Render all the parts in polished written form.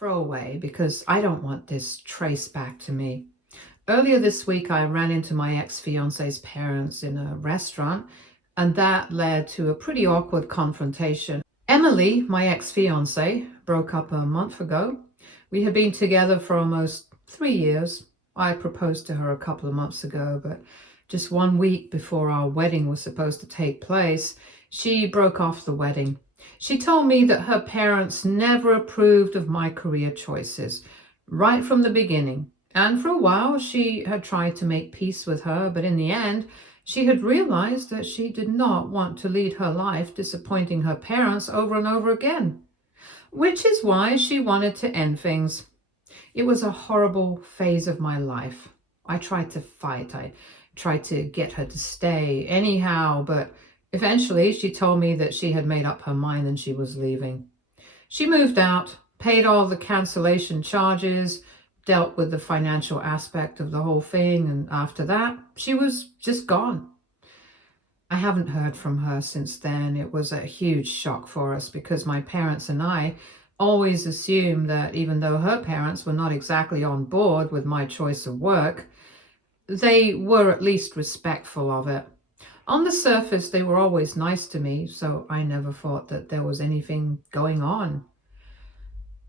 throw away because I don't want this traced back to me. Earlier this week, I ran into my ex-fiance's parents in a restaurant, and that led to a pretty awkward confrontation. Emily, my ex-fiance, broke up a month ago. We had been together for almost 3 years. I proposed to her a couple of months ago, but just 1 week before our wedding was supposed to take place, she broke off the wedding. She told me that her parents never approved of my career choices, right from the beginning. And for a while, she had tried to make peace with her, but in the end, she had realized that she did not want to lead her life disappointing her parents over and over again, which is why she wanted to end things. It was a horrible phase of my life. I tried to fight. I tried to get her to stay anyhow, but eventually she told me that she had made up her mind and she was leaving. She moved out, paid all the cancellation charges, dealt with the financial aspect of the whole thing, and after that, she was just gone. I haven't heard from her since then. It was a huge shock for us because my parents and I always assumed that even though her parents were not exactly on board with my choice of work, they were at least respectful of it. On the surface, they were always nice to me, so I never thought that there was anything going on.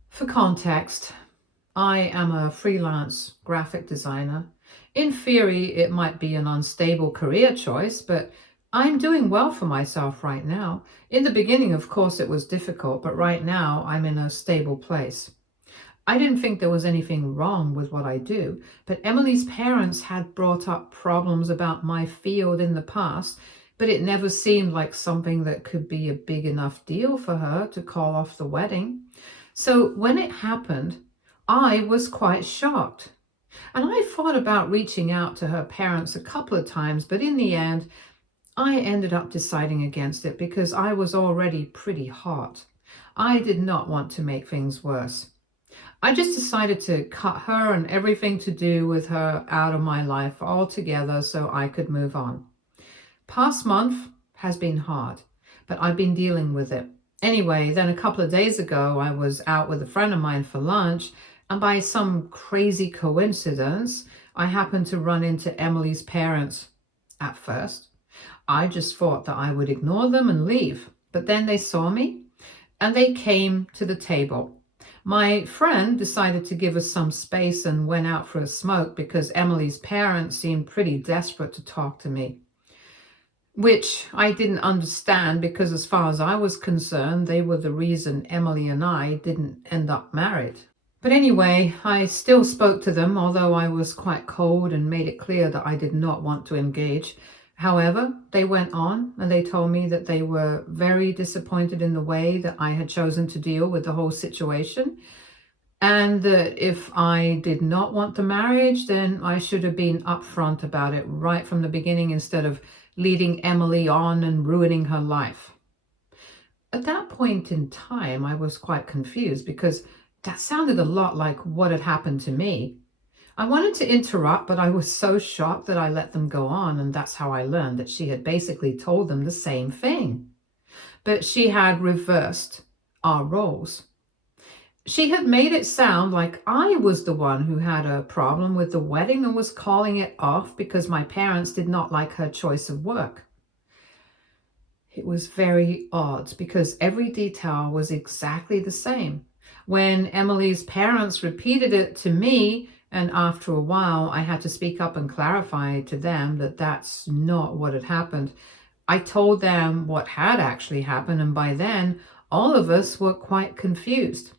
For context, I am a freelance graphic designer. In theory, it might be an unstable career choice, but I'm doing well for myself right now. In the beginning, of course, it was difficult, but right now I'm in a stable place. I didn't think there was anything wrong with what I do, but Emily's parents had brought up problems about my field in the past, but it never seemed like something that could be a big enough deal for her to call off the wedding. So when it happened, I was quite shocked. And I thought about reaching out to her parents a couple of times, but in the end, I ended up deciding against it because I was already pretty hot. I did not want to make things worse. I just decided to cut her and everything to do with her out of my life altogether so I could move on. Past month has been hard, but I've been dealing with it. Anyway, then a couple of days ago, I was out with a friend of mine for lunch, and by some crazy coincidence, I happened to run into Emily's parents. At first, I just thought that I would ignore them and leave, but then they saw me and they came to the table. My friend decided to give us some space and went out for a smoke because Emily's parents seemed pretty desperate to talk to me, which I didn't understand because as far as I was concerned, they were the reason Emily and I didn't end up married. But anyway, I still spoke to them, although I was quite cold and made it clear that I did not want to engage. However, they went on and they told me that they were very disappointed in the way that I had chosen to deal with the whole situation, and that if I did not want the marriage, then I should have been upfront about it right from the beginning instead of leading Emily on and ruining her life. At that point in time, I was quite confused because that sounded a lot like what had happened to me. I wanted to interrupt, but I was so shocked that I let them go on, and that's how I learned that she had basically told them the same thing. But she had reversed our roles. She had made it sound like I was the one who had a problem with the wedding and was calling it off because my parents did not like her choice of work. It was very odd because every detail was exactly the same. When Emily's parents repeated it to me, and after a while, I had to speak up and clarify to them that that's not what had happened. I told them what had actually happened, and by then, all of us were quite confused.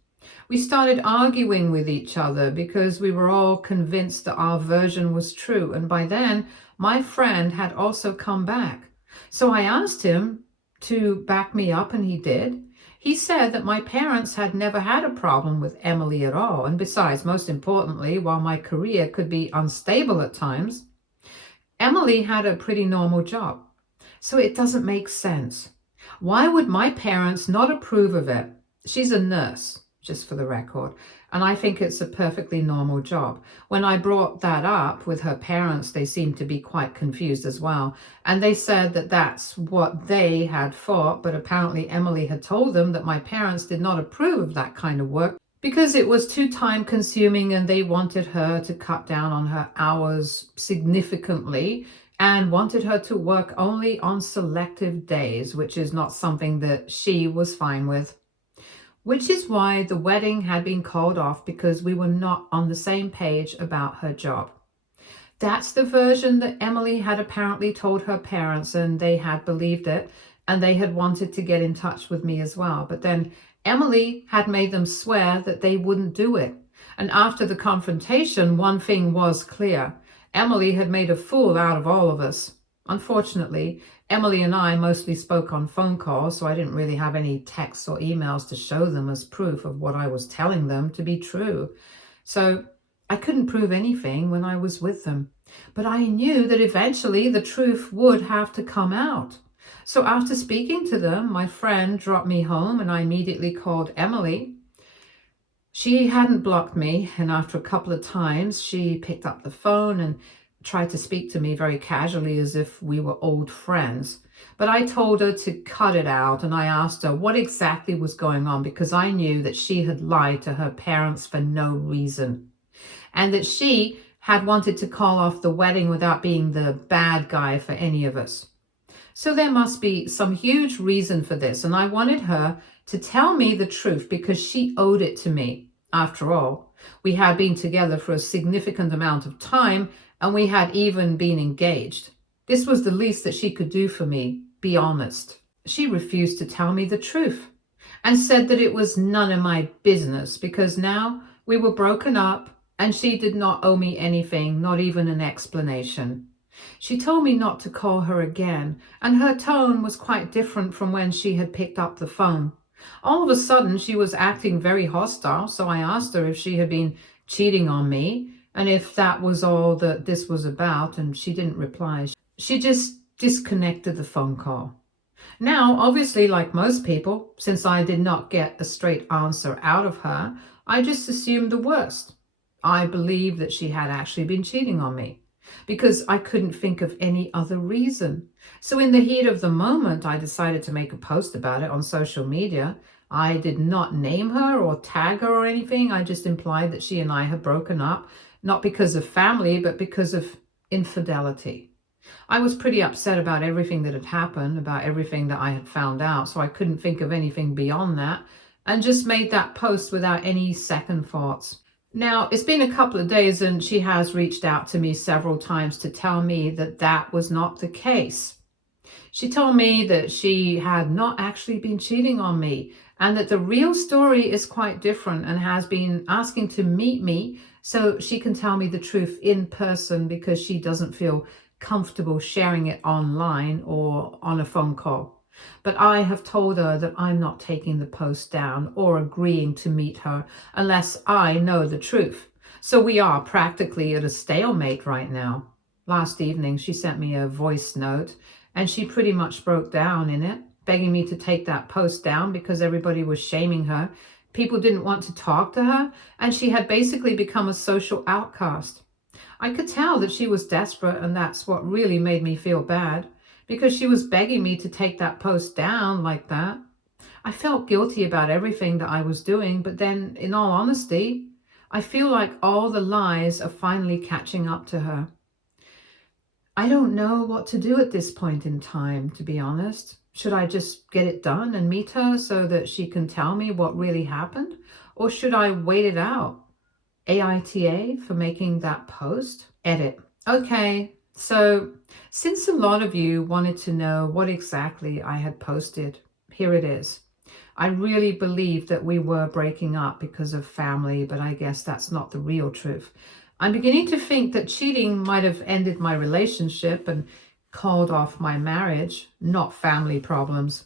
We started arguing with each other because we were all convinced that our version was true, and by then, my friend had also come back. So I asked him to back me up, and he did. He said that my parents had never had a problem with Emily at all. And besides, most importantly, while my career could be unstable at times, Emily had a pretty normal job. So it doesn't make sense. Why would my parents not approve of it? She's a nurse, just for the record, and I think it's a perfectly normal job. When I brought that up with her parents, they seemed to be quite confused as well. And they said that that's what they had thought, but apparently Emily had told them that my parents did not approve of that kind of work because it was too time consuming and they wanted her to cut down on her hours significantly and wanted her to work only on selective days, which is not something that she was fine with. Which is why the wedding had been called off, because we were not on the same page about her job. That's the version that Emily had apparently told her parents, and they had believed it, and they had wanted to get in touch with me as well. But then Emily had made them swear that they wouldn't do it. And after the confrontation, one thing was clear. Emily had made a fool out of all of us. Unfortunately, Emily and I mostly spoke on phone calls, so I didn't really have any texts or emails to show them as proof of what I was telling them to be true. So I couldn't prove anything when I was with them. But I knew that eventually the truth would have to come out. So after speaking to them, my friend dropped me home and I immediately called Emily. She hadn't blocked me, and after a couple of times, she picked up the phone and tried to speak to me very casually as if we were old friends. But I told her to cut it out, and I asked her what exactly was going on, because I knew that she had lied to her parents for no reason, and that she had wanted to call off the wedding without being the bad guy for any of us. So there must be some huge reason for this, and I wanted her to tell me the truth because she owed it to me. After all, we had been together for a significant amount of time, and we had even been engaged. This was the least that she could do for me, be honest. She refused to tell me the truth and said that it was none of my business because now we were broken up and she did not owe me anything, not even an explanation. She told me not to call her again, and her tone was quite different from when she had picked up the phone. All of a sudden, she was acting very hostile, so I asked her if she had been cheating on me and if that was all that this was about, and she didn't reply. She just disconnected the phone call. Now, obviously, like most people, since I did not get a straight answer out of her, I just assumed the worst. I believed that she had actually been cheating on me because I couldn't think of any other reason. So in the heat of the moment, I decided to make a post about it on social media. I did not name her or tag her or anything. I just implied that she and I had broken up, not because of family, but because of infidelity. I was pretty upset about everything that had happened, about everything that I had found out, so I couldn't think of anything beyond that, and just made that post without any second thoughts. Now, it's been a couple of days and she has reached out to me several times to tell me that that was not the case. She told me that she had not actually been cheating on me and that the real story is quite different, and has been asking to meet me so she can tell me the truth in person because she doesn't feel comfortable sharing it online or on a phone call. But I have told her that I'm not taking the post down or agreeing to meet her unless I know the truth. So we are practically at a stalemate right now. Last evening, she sent me a voice note and she pretty much broke down in it, begging me to take that post down because everybody was shaming her. People didn't want to talk to her, and she had basically become a social outcast. I could tell that she was desperate, and that's what really made me feel bad, because she was begging me to take that post down like that. I felt guilty about everything that I was doing, but then, in all honesty, I feel like all the lies are finally catching up to her. I don't know what to do at this point in time, to be honest. Should I just get it done and meet her so that she can tell me what really happened? Or should I wait it out? AITA for making that post? Edit. Okay, so since a lot of you wanted to know what exactly I had posted, here it is. I really believed that we were breaking up because of family, but I guess that's not the real truth. I'm beginning to think that cheating might have ended my relationship and called off my marriage, not family problems.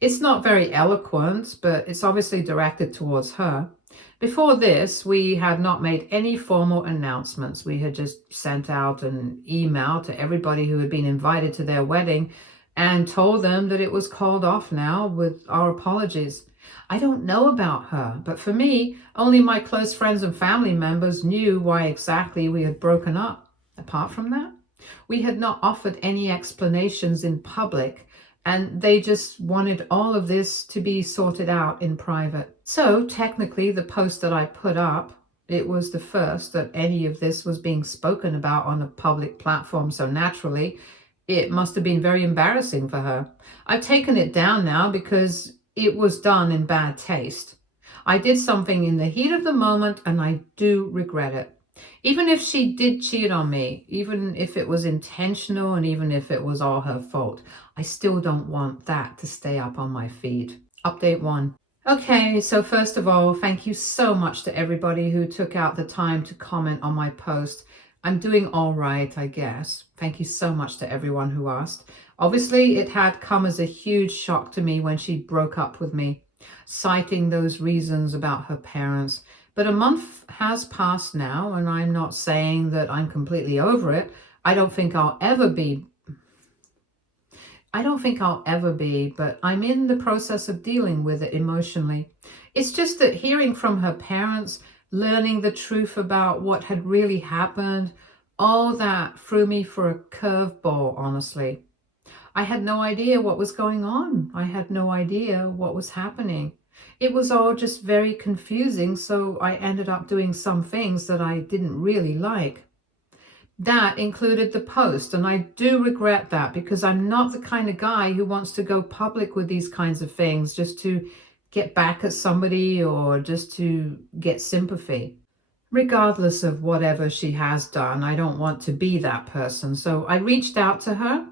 It's not very eloquent, but it's obviously directed towards her. Before this, we had not made any formal announcements. We had just sent out an email to everybody who had been invited to their wedding and told them that it was called off now with our apologies. I don't know about her, but for me, only my close friends and family members knew why exactly we had broken up. Apart from that, we had not offered any explanations in public, And they just wanted all of this to be sorted out in private. So technically, the post that I put up, it was the first that any of this was being spoken about on a public platform. So naturally, it must have been very embarrassing for her. I've taken it down now because it was done in bad taste. I did something in the heat of the moment and I do regret it. Even if she did cheat on me, even if it was intentional and even if it was all her fault, I still don't want that to stay up on my feed. Update 1. Okay, so first of all, thank you so much to everybody who took out the time to comment on my post. I'm doing all right, I guess. Thank you so much to everyone who asked. Obviously, it had come as a huge shock to me when she broke up with me, citing those reasons about her parents. But a month has passed now, and I'm not saying that I'm completely over it. I don't think I'll ever be, but I'm in the process of dealing with it emotionally. It's just that hearing from her parents, learning the truth about what had really happened, all that threw me for a curveball, honestly. I had no idea what was going on. I had no idea what was happening. It was all just very confusing, so I ended up doing some things that I didn't really like. That included the post, and I do regret that because I'm not the kind of guy who wants to go public with these kinds of things just to get back at somebody or just to get sympathy. Regardless of whatever she has done, I don't want to be that person. So I reached out to her.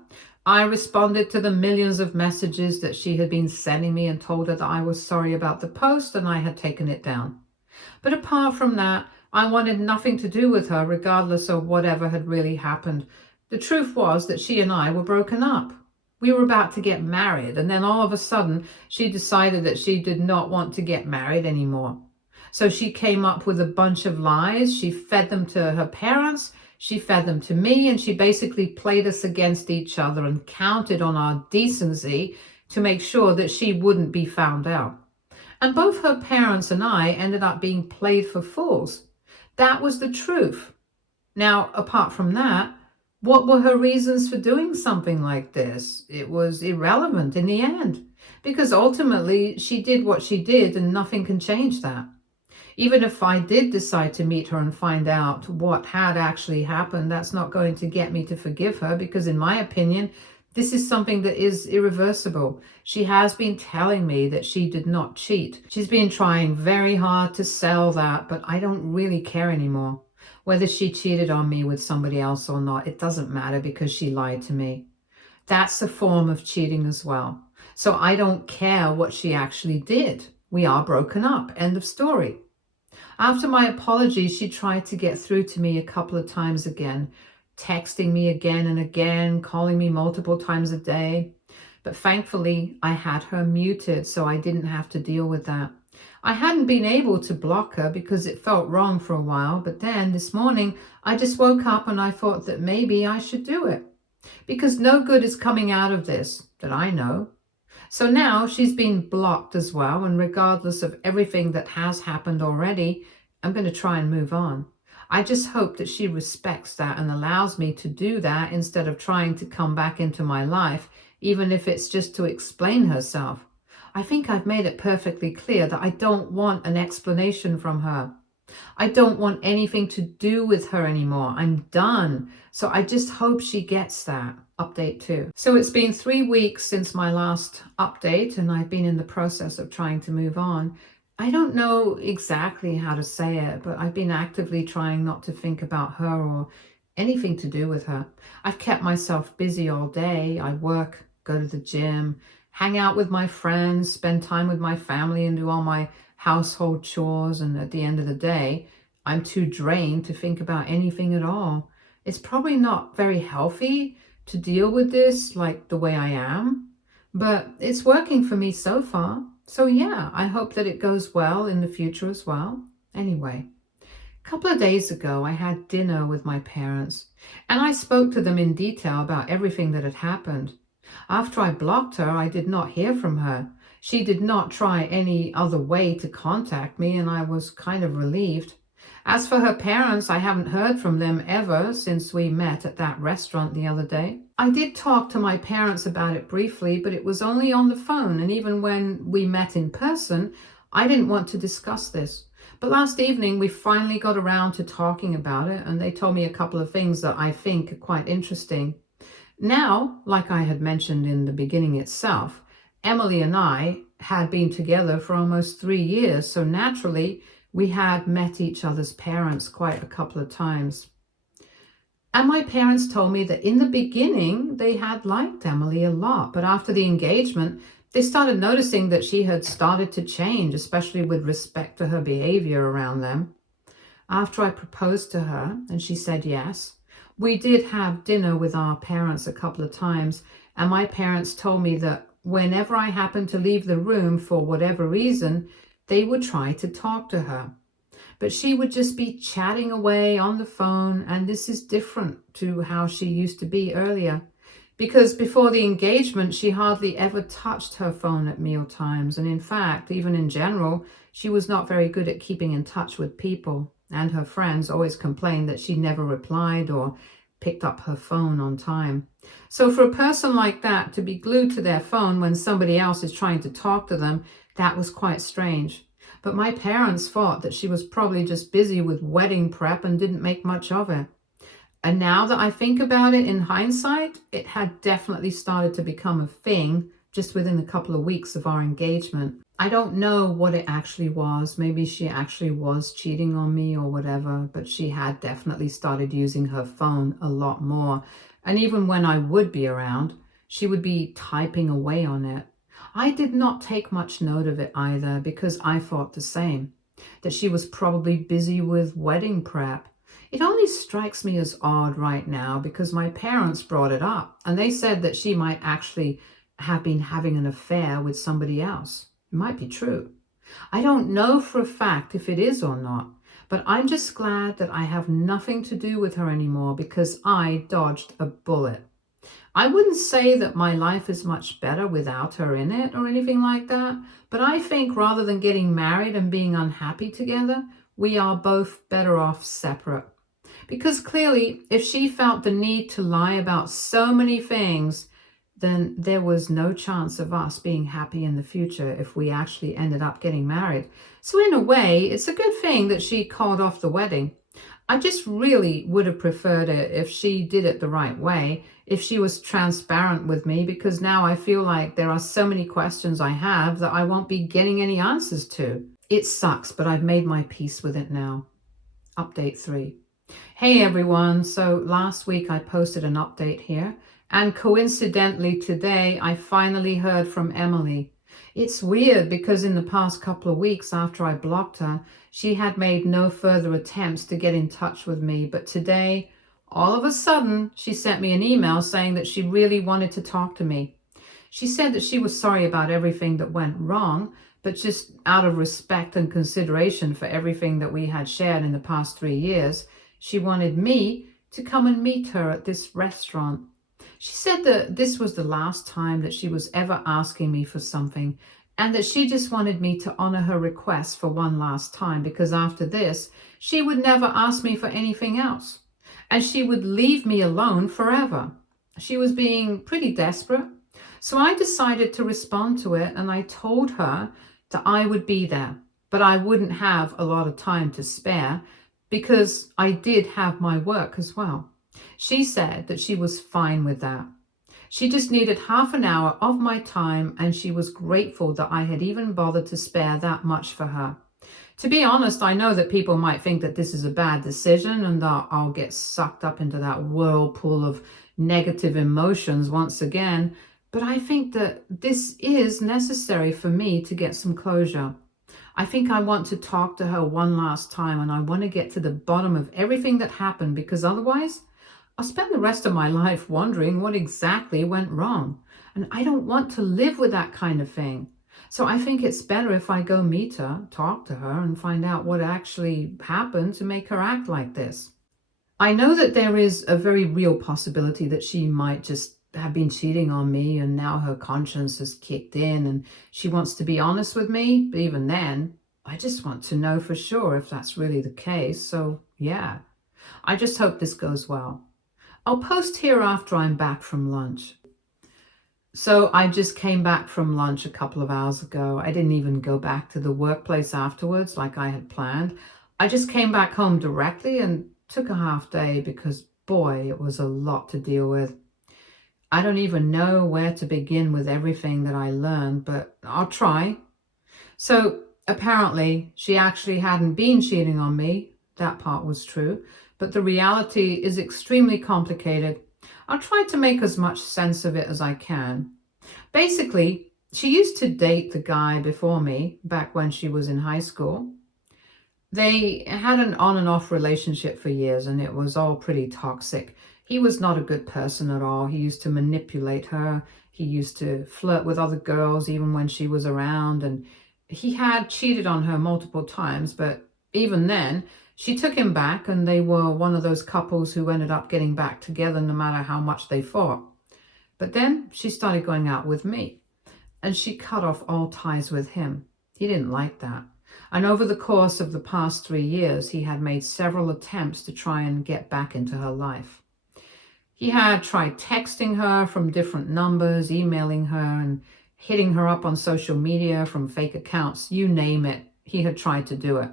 I responded to the millions of messages that she had been sending me and told her that I was sorry about the post and I had taken it down. But apart from that, I wanted nothing to do with her, regardless of whatever had really happened. The truth was that she and I were broken up. We were about to get married, and then all of a sudden, she decided that she did not want to get married anymore. So she came up with a bunch of lies. She fed them to her parents, she fed them to me, and she basically played us against each other and counted on our decency to make sure that she wouldn't be found out. And both her parents and I ended up being played for fools. That was the truth. Now, apart from that, what were her reasons for doing something like this? It was irrelevant in the end, because ultimately she did what she did and nothing can change that. Even if I did decide to meet her and find out what had actually happened, that's not going to get me to forgive her because, in my opinion, this is something that is irreversible. She has been telling me that she did not cheat. She's been trying very hard to sell that, but I don't really care anymore. Whether she cheated on me with somebody else or not, it doesn't matter because she lied to me. That's a form of cheating as well. So I don't care what she actually did. We are broken up. End of story. After my apology, she tried to get through to me a couple of times again, texting me again and again, calling me multiple times a day. But thankfully, I had her muted, so I didn't have to deal with that. I hadn't been able to block her because it felt wrong for a while, but then this morning, I just woke up and I thought that maybe I should do it. Because no good is coming out of this, that I know. So now she's been blocked as well, and regardless of everything that has happened already, I'm going to try and move on. I just hope that she respects that and allows me to do that instead of trying to come back into my life, even if it's just to explain herself. I think I've made it perfectly clear that I don't want an explanation from her. I don't want anything to do with her anymore. I'm done. So I just hope she gets that. Update 2. So it's been 3 weeks since my last update, and I've been in the process of trying to move on. I don't know exactly how to say it, but I've been actively trying not to think about her or anything to do with her. I've kept myself busy all day. I work, go to the gym, hang out with my friends, spend time with my family, and do all my household chores. And at the end of the day, I'm too drained to think about anything at all. It's probably not very healthy to deal with this like the way I am, but it's working for me so far. So yeah, I hope that it goes well in the future as well. Anyway, a couple of days ago, I had dinner with my parents, and I spoke to them in detail about everything that had happened. After I blocked her, I did not hear from her. She did not try any other way to contact me, and I was kind of relieved. As for her parents, I haven't heard from them ever since we met at that restaurant the other day. I did talk to my parents about it briefly, but it was only on the phone, and even when we met in person, I didn't want to discuss this. But last evening, we finally got around to talking about it, and they told me a couple of things that I think are quite interesting. Now, like I had mentioned in the beginning itself, Emily and I had been together for almost 3 years, so naturally, we had met each other's parents quite a couple of times. And my parents told me that in the beginning, they had liked Emily a lot, but after the engagement, they started noticing that she had started to change, especially with respect to her behavior around them. After I proposed to her and she said yes, we did have dinner with our parents a couple of times, and my parents told me that whenever I happened to leave the room for whatever reason, they would try to talk to her. But she would just be chatting away on the phone, and this is different to how she used to be earlier. Because before the engagement, she hardly ever touched her phone at meal times, and in fact, even in general, she was not very good at keeping in touch with people, and her friends always complained that she never replied or picked up her phone on time. So for a person like that to be glued to their phone when somebody else is trying to talk to them, that was quite strange. But my parents thought that she was probably just busy with wedding prep and didn't make much of it. And now that I think about it in hindsight, it had definitely started to become a thing just within a couple of weeks of our engagement. I don't know what it actually was. Maybe she actually was cheating on me or whatever, but she had definitely started using her phone a lot more. And even when I would be around, she would be typing away on it. I did not take much note of it either because I thought the same, that she was probably busy with wedding prep. It only strikes me as odd right now because my parents brought it up and they said that she might actually have been having an affair with somebody else. It might be true. I don't know for a fact if it is or not, but I'm just glad that I have nothing to do with her anymore because I dodged a bullet. I wouldn't say that my life is much better without her in it or anything like that, but I think rather than getting married and being unhappy together, we are both better off separate. Because clearly, if she felt the need to lie about so many things, then there was no chance of us being happy in the future if we actually ended up getting married. So in a way, it's a good thing that she called off the wedding. I just really would have preferred it if she did it the right way, if she was transparent with me, because now I feel like there are so many questions I have that I won't be getting any answers to. It sucks, but I've made my peace with it now. Update 3. Hey everyone, so last week I posted an update here, and coincidentally today I finally heard from Emily. It's weird because in the past couple of weeks after I blocked her, she had made no further attempts to get in touch with me, but today, all of a sudden, she sent me an email saying that she really wanted to talk to me. She said that she was sorry about everything that went wrong, but just out of respect and consideration for everything that we had shared in the past 3 years, she wanted me to come and meet her at this restaurant. She said that this was the last time that she was ever asking me for something, and that she just wanted me to honor her request for one last time, because after this, she would never ask me for anything else, and she would leave me alone forever. She was being pretty desperate. So I decided to respond to it, and I told her that I would be there, but I wouldn't have a lot of time to spare because I did have my work as well. She said that she was fine with that. She just needed half an hour of my time, and she was grateful that I had even bothered to spare that much for her. To be honest, I know that people might think that this is a bad decision and that I'll get sucked up into that whirlpool of negative emotions once again, but I think that this is necessary for me to get some closure. I think I want to talk to her one last time, and I want to get to the bottom of everything that happened, because otherwise I'll spend the rest of my life wondering what exactly went wrong. And I don't want to live with that kind of thing. So I think it's better if I go meet her, talk to her, and find out what actually happened to make her act like this. I know that there is a very real possibility that she might just have been cheating on me, and now her conscience has kicked in and she wants to be honest with me. But even then, I just want to know for sure if that's really the case. So, yeah, I just hope this goes well. I'll post here after I'm back from lunch. So I just came back from lunch a couple of hours ago. I didn't even go back to the workplace afterwards like I had planned. I just came back home directly and took a half day because, boy, it was a lot to deal with. I don't even know where to begin with everything that I learned, but I'll try. So apparently, she actually hadn't been cheating on me. That part was true. But the reality is extremely complicated. I'll try to make as much sense of it as I can. Basically, she used to date the guy before me back when she was in high school. They had an on and off relationship for years, and it was all pretty toxic. He was not a good person at all. He used to manipulate her. He used to flirt with other girls even when she was around, and he had cheated on her multiple times, but even then, she took him back, and they were one of those couples who ended up getting back together no matter how much they fought. But then she started going out with me, and she cut off all ties with him. He didn't like that. And over the course of the past 3 years, he had made several attempts to try and get back into her life. He had tried texting her from different numbers, emailing her, and hitting her up on social media from fake accounts. You name it, he had tried to do it.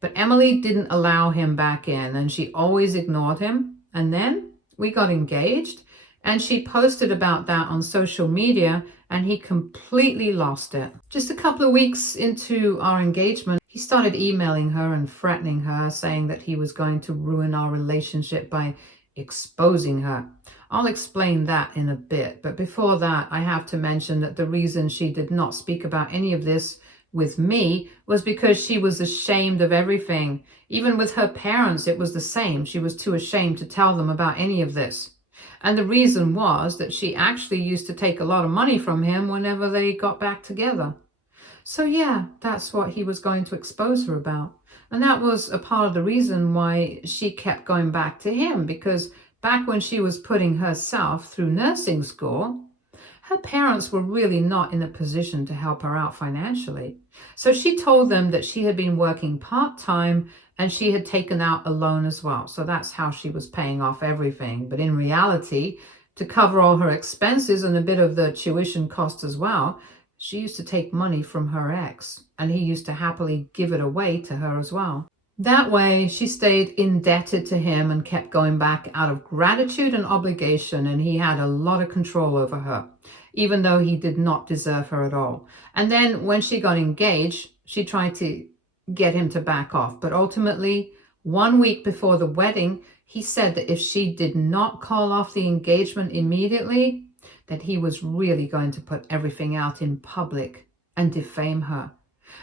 But Emily didn't allow him back in, and she always ignored him. And then we got engaged, and she posted about that on social media, and he completely lost it. Just a couple of weeks into our engagement, he started emailing her and threatening her, saying that he was going to ruin our relationship by exposing her. I'll explain that in a bit, but before that, I have to mention that the reason she did not speak about any of this with me was because she was ashamed of everything. Even with her parents, it was the same. She was too ashamed to tell them about any of this. And the reason was that she actually used to take a lot of money from him whenever they got back together. So yeah, that's what he was going to expose her about. And that was a part of the reason why she kept going back to him, because back when she was putting herself through nursing school, her parents were really not in a position to help her out financially. So she told them that she had been working part-time and she had taken out a loan as well. So that's how she was paying off everything. But in reality, to cover all her expenses and a bit of the tuition cost as well, she used to take money from her ex, and he used to happily give it away to her as well. That way, she stayed indebted to him and kept going back out of gratitude and obligation, and he had a lot of control over her, even though he did not deserve her at all. And then when she got engaged, she tried to get him to back off. But ultimately, 1 week before the wedding, he said that if she did not call off the engagement immediately, that he was really going to put everything out in public and defame her.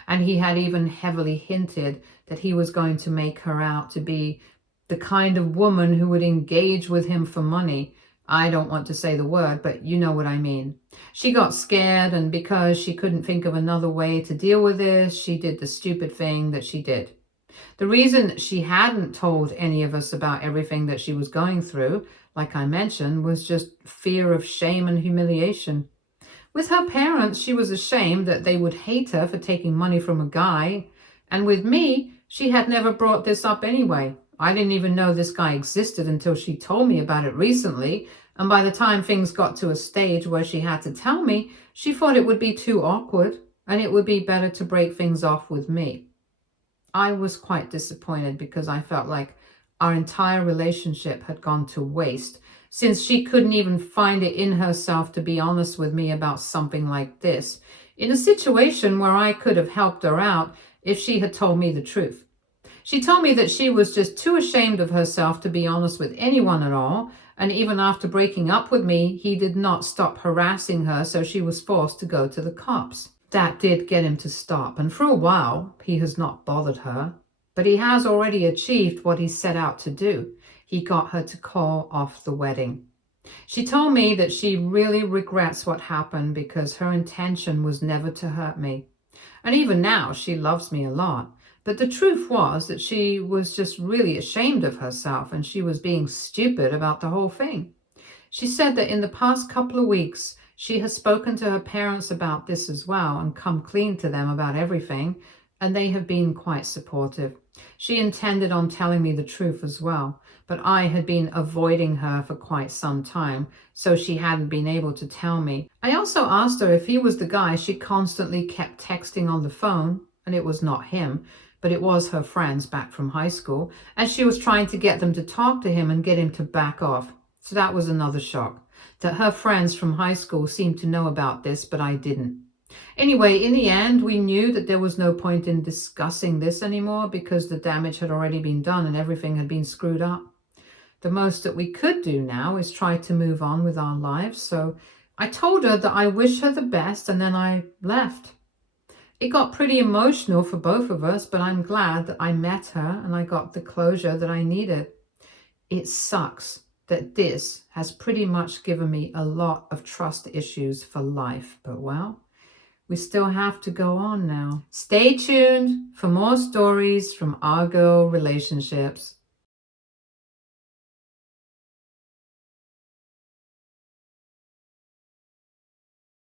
And he had even heavily hinted that he was going to make her out to be the kind of woman who would engage with him for money. I don't want to say the word, but you know what I mean. She got scared, and because she couldn't think of another way to deal with this, she did the stupid thing that she did. The reason she hadn't told any of us about everything that she was going through, like I mentioned, was just fear of shame and humiliation. With her parents, she was ashamed that they would hate her for taking money from a guy. And with me, she had never brought this up anyway. I didn't even know this guy existed until she told me about it recently. And by the time things got to a stage where she had to tell me, she thought it would be too awkward and it would be better to break things off with me. I was quite disappointed because I felt like our entire relationship had gone to waste, since she couldn't even find it in herself to be honest with me about something like this, in a situation where I could have helped her out if she had told me the truth. She told me that she was just too ashamed of herself to be honest with anyone at all, and even after breaking up with me, he did not stop harassing her, so she was forced to go to the cops. That did get him to stop, and for a while, he has not bothered her. But he has already achieved what he set out to do. He got her to call off the wedding. She told me that she really regrets what happened because her intention was never to hurt me. And even now, she loves me a lot. But the truth was that she was just really ashamed of herself, and she was being stupid about the whole thing. She said that in the past couple of weeks, she has spoken to her parents about this as well and come clean to them about everything. and they have been quite supportive. She intended on telling me the truth as well, but I had been avoiding her for quite some time, so she hadn't been able to tell me. I also asked her if he was the guy she constantly kept texting on the phone, and it was not him, but it was her friends back from high school, and she was trying to get them to talk to him and get him to back off. So that was another shock, that her friends from high school seemed to know about this, but I didn't. Anyway, in the end, we knew that there was no point in discussing this anymore because the damage had already been done and everything had been screwed up. The most that we could do now is try to move on with our lives. So I told her that I wish her the best, and then I left. It got pretty emotional for both of us, but I'm glad that I met her and I got the closure that I needed. It sucks that this has pretty much given me a lot of trust issues for life, but well, we still have to go on now. Stay tuned for more stories from our girl relationships.